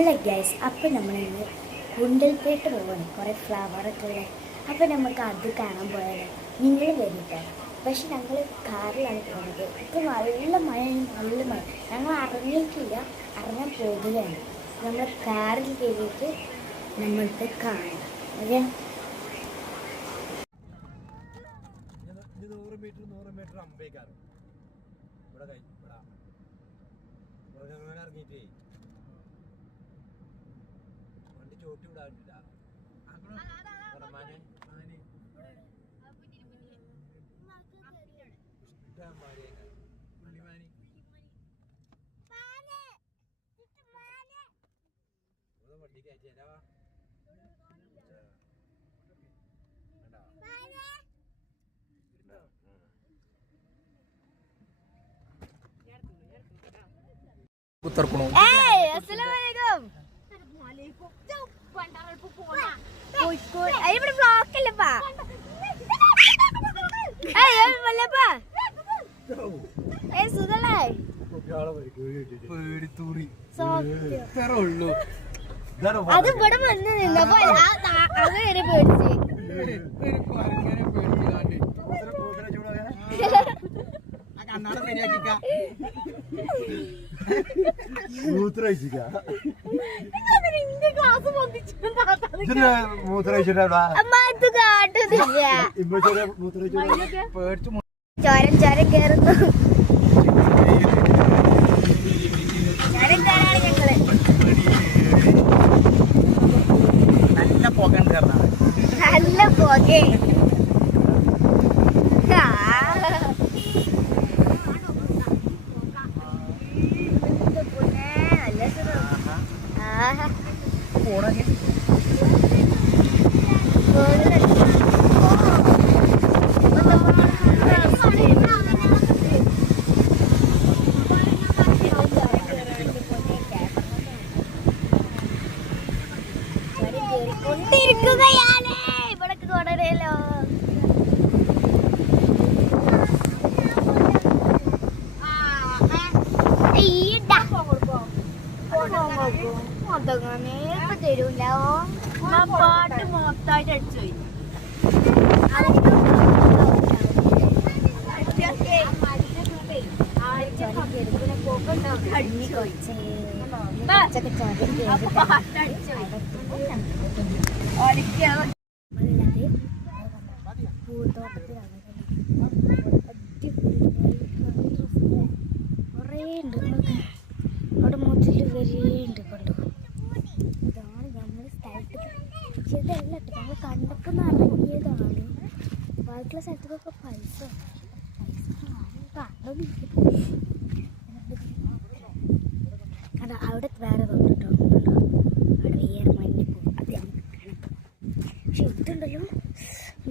Hello guys, അപ്പോൾ നമ്മളിന്ന് ഗുണ്ടൽപേട്ട് പോവാണ്. കുറേ ഫ്ലവറൊക്കെ ഉള്ളത്. അപ്പോൾ നമുക്ക് അത് കാണാൻ പോയാലോ? നിങ്ങൾ വരിട്ടോ. പക്ഷെ ഞങ്ങൾ കാറിലാണ് പോകുന്നത്. ഇപ്പോൾ നല്ല മഴ. ഞങ്ങൾ അറിഞ്ഞിട്ടില്ല, അറിഞ്ഞാൻ പോകുകയാണ്. നമ്മൾ കാറിൽ കയറിയിട്ട് നമ്മൾക്ക് കാണാം. ഓക്കെ, 100 മീറ്റർ അമ്പേക്കാറ് ഇവിടെ ഇറങ്ങിയിട്ടേ വണ്ടി ചോട്ടി വിടാനില്ല. വണ്ടി കയറ്റിയാ അത് ഇവിടെ വന്ന് നിന്നപ്പോ അങ്ങനെ പേടിച്ച് ചോരം ചോരം കേറുന്നു. ചോരം കയറാണ് ഞങ്ങള്. നല്ല പുക. കൊണ്ടിരിക്കുകയാണ് ഇവിടേക്ക് തുടരല്ലോ. തരൂല പാട്ട് മൊത്തമായിട്ട് അടിച്ചുപോയി. പൂത്തോട്ടത്തിലാണ് കുറേ ഉണ്ട്. അവിടെ മുച്ചിൽ വരെയുണ്ട്. കണ്ടു, ഇതാണ് നമ്മൾ സ്ഥലത്ത്. പക്ഷെ ഇതല്ല കേട്ടോ, നമ്മൾ കണ്ടപ്പോൾ ഇറങ്ങിയതാണ്. ബാക്കിയുള്ള സ്ഥലത്തൊക്കെ പൈസ കാരണം അവിടെ വേറെ തോന്നിട്ടോ. അവിടെ വേറെ മഞ്ഞപ്പൂ അത് നമുക്ക് കാണാം. പക്ഷെ ഇതുണ്ടല്ലോ,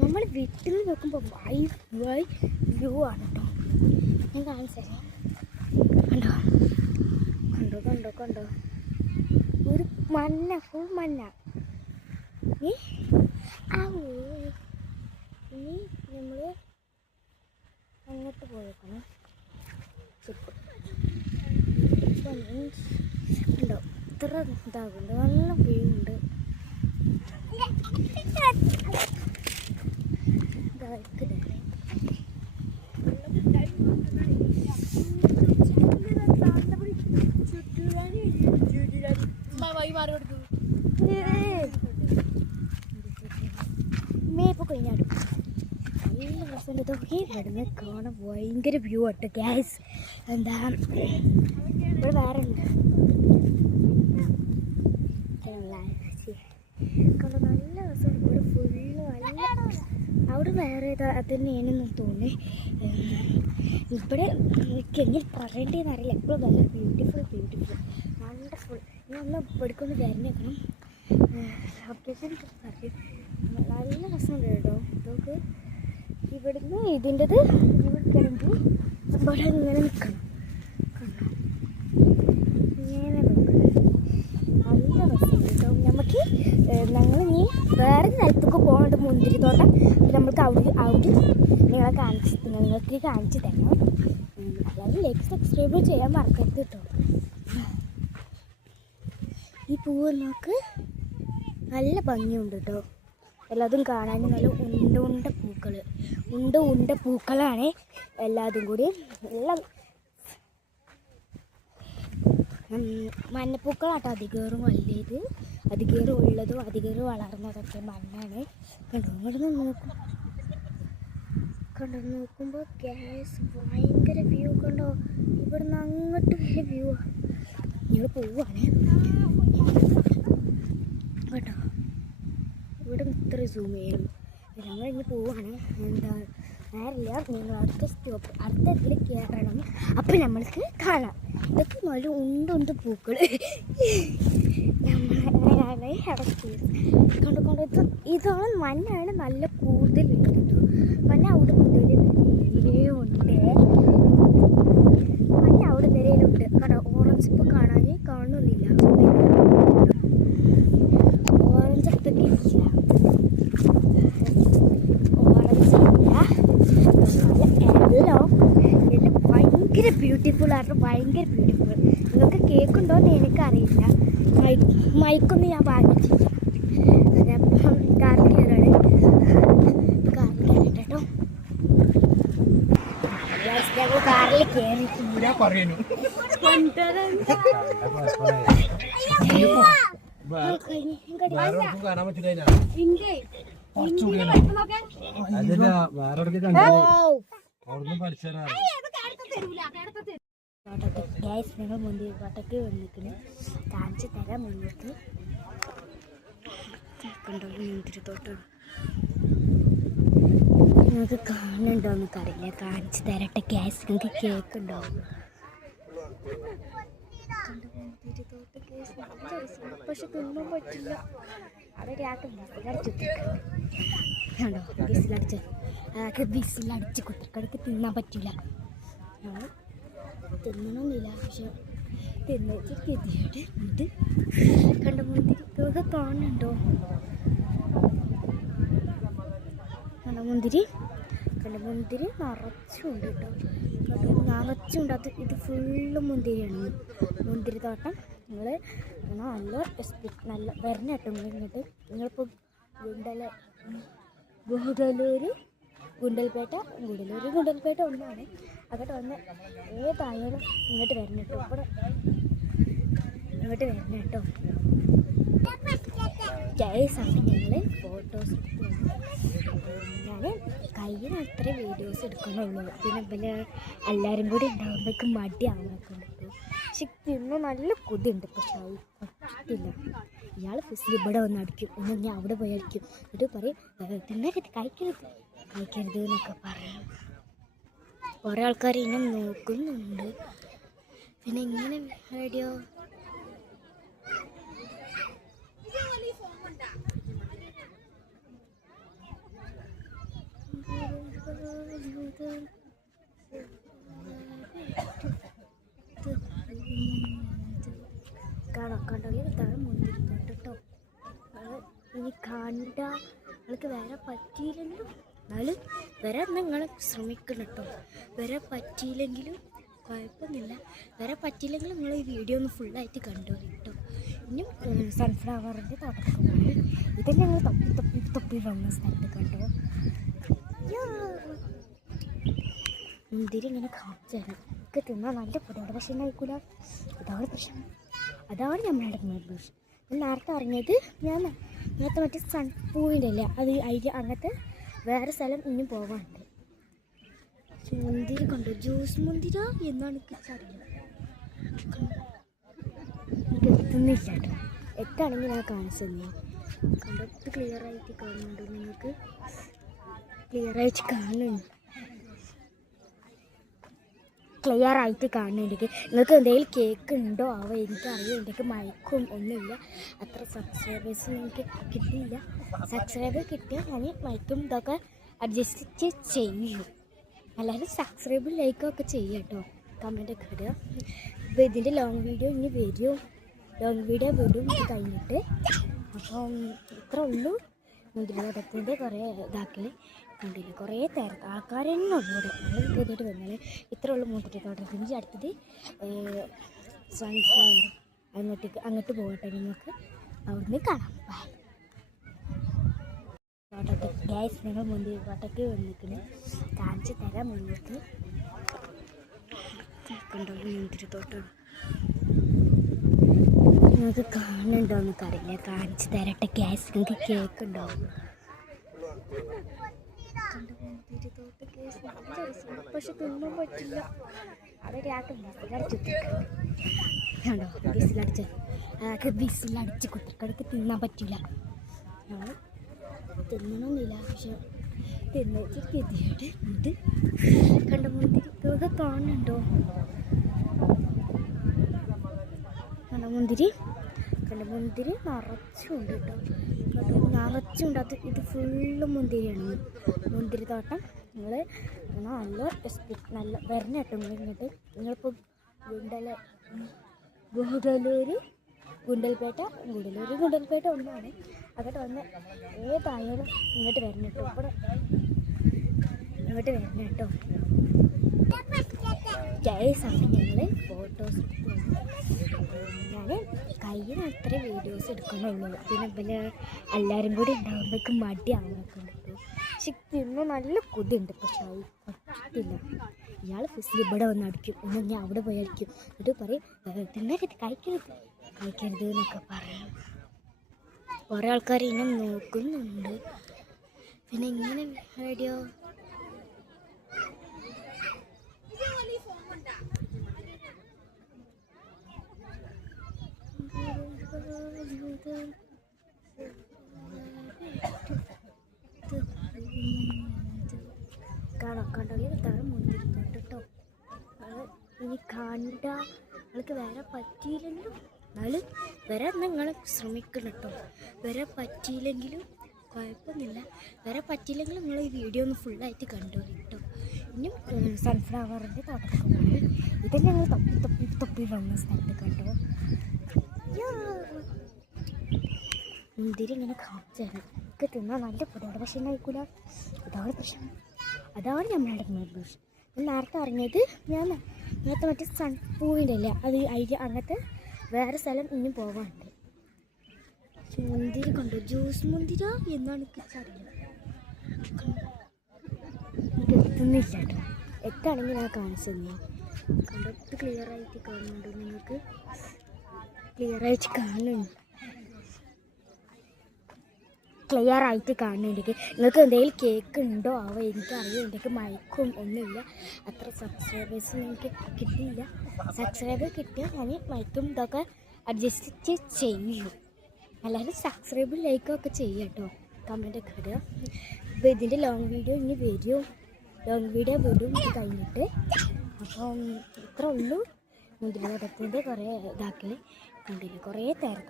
നമ്മൾ വീട്ടിൽ നോക്കുമ്പോൾ വൈ വ്യൂ ആണ് കേട്ടോ. ഞാൻ കാണിച്ചേ. കണ്ടോ ഒരു മഞ്ഞ, ഫുൾ മഞ്ഞ. ഇനി നമ്മൾ അങ്ങോട്ട് പോയേക്കണം. ഉണ്ടോ ഇത്ര ഇതാകുന്നുണ്ട്, നല്ല വ്യൂ ഉണ്ട്. മേപ്പ് കഴിഞ്ഞാടും നല്ല രസമുണ്ട്. ഇതൊക്കെ ഇവിടുന്ന് കാണാൻ ഭയങ്കര വ്യൂ ആട്ടോ ഗ്യാസ്. എന്താ ഇവിടെ വേറെ ഉണ്ട് കണ്ടോ, നല്ല രസമുണ്ട്. ഇവിടെ ഫുള്ള് നല്ല, അവിടെ വേറെ അത് തന്നെയാണെന്ന് തോന്നി. ഇവിടെ എനിക്ക് എങ്ങനെ പറയേണ്ടതെന്ന് അറിയില്ല. എപ്പോഴും നല്ല ബ്യൂട്ടിഫുൾ വണ്ടർഫുൾ. ഇനി ഒന്ന് ഇവിടേക്കൊന്ന് വരണേക്കണം. ലൊക്കേഷൻ പറയും. നല്ല രസമുണ്ട് കേട്ടോ. ഇതൊക്കെ ഇവിടുന്ന് ഇതിൻ്റെത് ഇവിടെയാണെങ്കിൽ ഇവിടെ ഇങ്ങനെ നിൽക്കണം. ഇങ്ങനെ നല്ല രസമുണ്ട് കേട്ടോ. നമുക്ക് ഞങ്ങളിനി വേറെ സ്ഥലത്തൊക്കെ പോകുന്നുണ്ട്, മുന്തിരിത്തോട്ടം. നമ്മൾക്ക് അവിടെ നിങ്ങൾക്ക് കാണിച്ച് തരണം. അല്ലാതെ ലൈക്ക് സബ്സ്ക്രൈബ് ചെയ്യാൻ മറക്കരുത് കേട്ടോ. ഈ പൂവ് നോക്ക് നല്ല ഭംഗിയുണ്ട് കേട്ടോ. എല്ലാതും കാണാൻ നല്ല ഉണ്ട പൂക്കൾ, ഉണ്ട പൂക്കളാണ് എല്ലാതും കൂടി. എല്ലാം മഞ്ഞപ്പൂക്കളാട്ടോ അധികേറും വലിയത്, അധികേറും ഉള്ളതും അധികേറും വളർന്നതൊക്കെ മണ്ണാണ്. കണ്ടോ ഇങ്ങോട്ട് നോക്കുമ്പോൾ ഗ്യാസ് ഭയങ്കര വ്യൂ കണ്ടോ. ഇവിടുന്ന് അങ്ങോട്ട് വരെ വ്യൂ ആണ്. ഞങ്ങൾ പോവാണ് കേട്ടോ. ഇവിടെ ഇത്ര സൂം ചെയ്യണം. ഞങ്ങളിങ്ങനെ പോവാണ്. എന്താ നേരില്ല, നിങ്ങൾ അടുത്ത സ്റ്റോപ്പ് അടുത്ത ഇതിൽ കയറണം. അപ്പം നമ്മൾക്ക് കാണാം. ഇതൊക്കെ നല്ല ഉണ്ട് പൂക്കൾ നമ്മളെ ഇടയ്ക്ക് കണ്ടുകൊണ്ട് ഇതാണ് മഞ്ഞാണ് നല്ല കൂടുതലുണ്ട് കേട്ടോ. മഞ്ഞ അവിടെ കൂടുതൽ ഉണ്ട്, മഞ്ഞ അവിടെ വരെയുണ്ട്. കാരണം ഓറഞ്ച് ഇപ്പോൾ കാണുന്നില്ല, ഓറഞ്ച് അത്രയ്ക്ക് ഇല്ല, ഓറഞ്ച് ഇല്ല. എല്ലാം ഭയങ്കര ബ്യൂട്ടിഫുൾ ആണ്, ഭയങ്കര ബ്യൂട്ടിഫുൾ. നിങ്ങൾക്ക് കേൾക്കുണ്ടോ എന്ന് എനിക്കറിയില്ല. മൈക്കൊന്നും ഞാൻ വാങ്ങിച്ചില്ല. അപ്പം കാറിൽ കയറാണ്, കേട്ടോ. ഞങ്ങൾ കാറിൽ കയറി കാണാൻ പറ്റില്ല. ഗ്യാസ് ഞങ്ങൾ മുന്തിരി തോട്ടയ്ക്ക് വന്നിരിക്കുന്നു. കാണിച്ചു തരാം മുന്നോട്ട്. കണ്ടോ മുന്തിരി തോട്ടം നിങ്ങൾക്ക് കാണുന്നുണ്ടോ എന്നറിയില്ല. കാണിച്ചു തരട്ടെ ഗ്യാസ്. നിങ്ങൾക്ക് കേൾക്കുണ്ടോ? മുന്തിരി തോട്ടം ഗ്യാസ് നല്ല രസമാണ്, പക്ഷെ തിന്നാൻ പറ്റില്ല. അവിടെ ആൾക്ക് വിസിലടിച്ച് കണ്ടോ, വിസിലടിച്ച് കുത്തിക്കടക്ക് തിന്നാൻ പറ്റില്ല. ഞങ്ങൾ തിന്നണമെന്നില്ല, പക്ഷെ തിന്നിട്ട് കെതിയായിട്ട് ഇത് കണ്ട മുന്തിരി ഇതൊക്കെ കാണുന്നുണ്ടോ? മുന്തിരി നിറച്ചുണ്ട് കേട്ടോ. നിറച്ചുണ്ട്. അത് ഇത് ഫുള്ള് മുന്തിരിയാണ്. മുന്തിരി തോട്ടം നിങ്ങൾ നല്ല നല്ല വരണം കേട്ടോ. ഇങ്ങോട്ട് നിങ്ങളിപ്പോൾ ഗുണ്ടൽപേട്ട ഒന്നാണ്. അങ്ങോട്ട് വന്ന് ഏതായാലും ഇങ്ങോട്ട് വരണം കേട്ടോ. ഇവിടെ ഇങ്ങോട്ട് വരണം കേട്ടോ. ജയസാണ് ഞങ്ങൾ ഫോട്ടോസ് ഞാൻ കയ്യിൽ അത്ര വീഡിയോസ് എടുക്കണുള്ളൂ. പിന്നെ എല്ലാവരും കൂടി ഉണ്ടാകുമ്പോഴേക്ക് മടിയാവുന്നൊക്കെ ഉണ്ട്. പക്ഷെ തിന്ന് നല്ല കൊതിയുണ്ട്, പക്ഷെ അത് പറ്റില്ല. ഇയാൾ ഫിസിൽ ഇവിടെ വന്ന് അടിക്കും, ഒന്ന് ഞാൻ അവിടെ പോയി അടിക്കും. എന്നിട്ട് പറയും തിന്നരുത്, കഴിക്കരുത് എന്നൊക്കെ പറയും. കുറേ ആൾക്കാർ ഇങ്ങനെ നോക്കുന്നുണ്ട്. പിന്നെ ഇങ്ങനെ വീഡിയോ കണ്ടോ ഇതാണ് മുന്തിരി തോട്ടം കേട്ടോ. ഇനി കണ്ട നിങ്ങൾക്ക് വേറെ പറ്റിയില്ലെങ്കിലും എന്നാലും വരാൻ നിങ്ങൾ ശ്രമിക്കണം കേട്ടോ. വരാൻ പറ്റിയില്ലെങ്കിലും കുഴപ്പമൊന്നുമില്ല. വരാൻ പറ്റിയില്ലെങ്കിലും നിങ്ങൾ ഈ വീഡിയോ ഒന്ന് ഫുള്ളായിട്ട് കണ്ടോളൂ കേട്ടോ. ഇനിയും സൺഫ്ലവറിൻ്റെ തോട്ടത്തിൽ പോയി ഇത് ഞങ്ങൾ തൊപ്പി വന്ന സ്ഥലത്ത് കണ്ടോ. മുന്തിരി ഇങ്ങനെ കാണിച്ചു തരാം. ഒക്കെ തിന്നാൽ നല്ല പൊടിയാണ്, പക്ഷെ കഴിക്കൂല. അതാണ് പ്രശ്നം. അതാണ് നമ്മളുടെ പ്രശ്നം. ഞാൻ നേരത്തെ അറിഞ്ഞത് ഞാൻ നേരത്തെ മറ്റേ സൺപൂവിൻ്റെ അല്ലേ അത് അതിൽ അങ്ങനത്തെ വേറെ സ്ഥലം ഇനിയും പോകാനുണ്ട്. മുന്തിരി കണ്ടോ, ജ്യൂസ് മുന്തിര എന്നാണ് എനിക്കറിയില്ല. എത്തുന്നില്ല കേട്ടോ. എത്താണെങ്കിൽ ഞാൻ കാണിച്ചു തന്നെ. കണ്ടിട്ട് ക്ലിയറായിട്ട് കാണുന്നുണ്ടോ? നിങ്ങൾക്ക് ക്ലിയറായിട്ട് കാണുന്നുണ്ട്. നിങ്ങൾക്ക് എന്തെങ്കിലും കേക്ക് ഉണ്ടോ ആവോ എനിക്കറിയാം. എനിക്ക് മയക്കും ഒന്നുമില്ല. അത്ര സബ്സ്ക്രൈബേഴ്സ് എനിക്ക് കിട്ടിയില്ല. സബ്സ്ക്രൈബർ കിട്ടിയാൽ ഞാൻ മയക്കും ഇതൊക്കെ അഡ്ജസ്റ്റ് ചെയ്യും. എല്ലാവരും സബ്സ്ക്രൈബും ലൈക്കൊക്കെ ചെയ്യുക കേട്ടോ. കമൻറ്റൊക്കെ ഇടുക. അപ്പോൾ ഇതിൻ്റെ ലോങ് വീഡിയോ ഇനി വരും. ലോങ് വീഡിയോ വിടും ഇത് കഴിഞ്ഞിട്ട്. അപ്പം ഇത്ര ഉള്ളൂ. മുന്തിരിത്തോട്ടത്തിൻ്റെ കുറേ ഇതാക്കൽ കണ്ടില്ല. കുറേ ആൾക്കാർ തന്നെ ഉള്ളൂ ഇവിടെ. നമ്മൾ പുതിയിട്ട് വന്നാൽ ഇത്ര ഉള്ളൂ മുന്തിരിത്തോട്ടത്തിൻ്റെ. അടുത്തത് സൺഫ്ലവർ അങ്ങോട്ട് പോകട്ടെ, നമുക്ക് അവിടുന്ന് കാണാം. ബൈ. തോട്ടത്തിൽ ഗ്യാസ് ഞങ്ങൾ മുന്തിരി തോട്ടത്തിൽ വന്നിരിക്കുന്നു, കാണിച്ച് തരാം. മുന്നോട്ട് കണ്ടോ മുന്തിരി തോട്ടം നിങ്ങൾക്ക് കാണുന്നുണ്ടോ എന്നൊക്കെ അറിയില്ല, കാണിച്ച് തരട്ടെ. ഗ്യാസ് നിങ്ങൾക്ക് കേക്ക് ഉണ്ടാവും. മുന്തിരി തോട്ടം ഗ്യാസ് നല്ല രസമാണ്, പക്ഷെ തിന്നാൻ പറ്റില്ല. അവിടെ ആൾക്ക് വിസിലടിച്ച് കണ്ടോ, വിസിലടിച്ച് കുത്തിക്കടക്ക് തിന്നാൻ പറ്റില്ല. ഞങ്ങൾ തിന്നണമെന്നില്ല, പക്ഷെ തിന്നിട്ട് ഗതിയായിട്ട് ഇത് കണ്ട മുന്തിരി ഇതൊക്കെ കാണുന്നുണ്ടോ? മുന്തിരി നിറച്ചുണ്ട് കേട്ടോ, നിറച്ചുണ്ട്. ഇത് ഫുള്ള് മുന്തിരിയാണ്, മുന്തിരി തോട്ടം. നിങ്ങൾ നല്ല വരണ കേട്ടോ. ഇങ്ങോട്ട് നിങ്ങളിപ്പോൾ ഗുണ്ടൽപേട്ട ഒന്നാണ്. അങ്ങോട്ട് വന്ന് ഏതായാലും ഇങ്ങോട്ട് വരണം കേട്ടോ. ഇങ്ങോട്ട് വരണം കേട്ടോ. ജയസാണ് ഞങ്ങൾ ഫോട്ടോസ് ഞാൻ കയ്യിൽ അത്ര വീഡിയോസ് എടുക്കണുള്ളൂ. പിന്നെ എല്ലാവരും കൂടി ഉണ്ടാകുമ്പോഴേക്കും മടിയാവുന്നൊക്കെ ഉണ്ട് കേട്ടോ. പക്ഷെ തിന്ന് നല്ല കൊതിയുണ്ട്, പക്ഷെ പറ്റില്ല. ഇയാൾ ഫസ്റ്റ് ഇവിടെ വന്ന് അടിക്കും, ഒന്ന് ഞാൻ അവിടെ പോയി അടിക്കും. എന്നിട്ട് പറയും തിന്നരുത്, കഴിക്കരുത് എന്നൊക്കെ പറയും. കുറേ ആൾക്കാർ ഇന്നെ നോക്കുന്നുണ്ട്. പിന്നെ ഇങ്ങനെ വീഡിയോ കണ്ടോളി. ഇതാണ് മുന്തിരി തോട്ടം കേട്ടോ. ഇനി കണ്ട നിങ്ങൾക്ക് വേറെ പറ്റിയില്ലെങ്കിലും എന്നാലും വരാൻ നിങ്ങൾ ശ്രമിക്കണം കേട്ടോ. വരെ പറ്റിയില്ലെങ്കിലും കുഴപ്പമൊന്നുമില്ല, വരെ പറ്റിയില്ലെങ്കിലും നിങ്ങൾ ഈ വീഡിയോ ഒന്ന് ഫുള്ളായിട്ട് കണ്ടോളി കേട്ടോ. ഇനിയും സൺഫ്ലവറിൻ്റെ തോട്ടത്തിൽ പോകുന്നത് ഇതെല്ലാം ഞങ്ങൾ തൊപ്പി വന്ന സ്ഥലത്ത് കണ്ടോ. മുന്തിരി ഇങ്ങനെ കാണിച്ചു തരാം. ഒക്കെ തിന്നാൽ നല്ല പൊടിയാണ്, പക്ഷെ കഴിക്കൂല. അതാണ് പ്രശ്നം, അതാണ് നമ്മളുടെ പ്രശ്നം. നേരത്തെ അറിഞ്ഞത് ഞാൻ നേരത്തെ മറ്റേ സൺപൂവിൻ്റെ അല്ലേ അത് അങ്ങനത്തെ വേറെ സ്ഥലം ഇനിയും പോകാനുണ്ട്. മുന്തിരി കണ്ടോ, ജ്യൂസ് മുന്തിര എന്നാണ് എനിക്കറിയില്ല. എനിക്ക് എത്തുന്നില്ല കേട്ടോ, എത്താണെങ്കിൽ ഞാൻ കാണിച്ചു തന്നെ. കണ്ടോ, ഇത് ക്ലിയറായിട്ട് കാണുന്നുണ്ടോ? നിങ്ങൾക്ക് ക്ലിയറായിട്ട് കാണുന്നുണ്ട്, നിങ്ങൾക്ക് എന്തെങ്കിലും കേക്ക് ഉണ്ടോ ആവോ എനിക്കറിയാം. എനിക്ക് മയക്കും ഒന്നുമില്ല, അത്ര സബ്സ്ക്രൈബേഴ്സും എനിക്ക് കിട്ടിയില്ല. സബ്സ്ക്രൈബർ കിട്ടിയാൽ ഞാൻ മയക്കും ഇതൊക്കെ അഡ്ജസ്റ്റ് ചെയ്യും. എല്ലാവരും സബ്സ്ക്രൈബും ലൈക്കും ഒക്കെ ചെയ്യുക കേട്ടോ, കമൻറ്റൊക്കെ ഇടുക. അപ്പോൾ ഇതിൻ്റെ ലോങ് വീഡിയോ ഇനി വരും, വിടും ഇത് കഴിഞ്ഞിട്ട്. അപ്പം ഇത്ര ഉള്ളൂ. മുന്തിരിത്തോട്ടത്തിൻ്റെ കുറേ ഇതാക്കൽ കണ്ടില്ല, കുറേ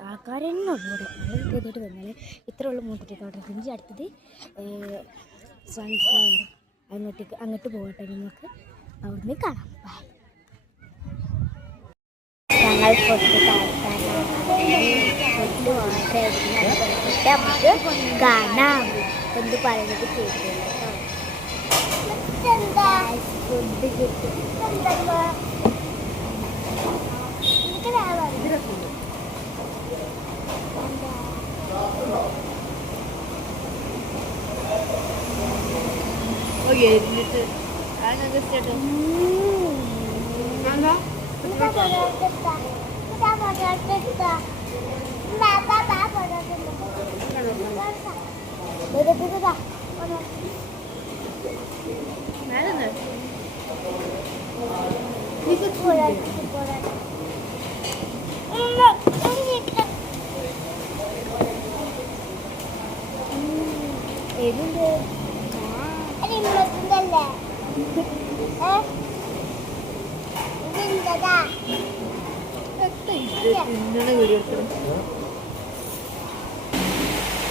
ആൾക്കാർ തന്നെ ഉള്ളൂ ഇവിടെ ചെയ്തിട്ട് വന്നാൽ. ഇത്ര ഉള്ളൂ മുന്തിരിത്തോട്ടത്തിൻ്റെ. അടുത്തത് സൺഫ്ലവർ, അങ്ങോട്ട് പോകട്ടെ, നമുക്ക് അവിടുന്ന് കാണാം. ബൈ. ഞങ്ങൾ ഫുഡ് നമുക്ക് കാണാം എന്ന് പറയുന്നത് കേട്ടില്ല കേട്ടോ. ഫുഡ് കിട്ടും.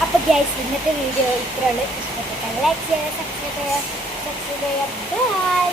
അപ്പോൾ ഗൈസ് ഇന്നത്തെ വീഡിയോ ഇത്രയുള്ളൂ. ഇഷ്ടപ്പെട്ട ലൈക്ക് ചെയ്യുക, സബ്സ്ക്രൈബ് ചെയ്യുക. ബൈ.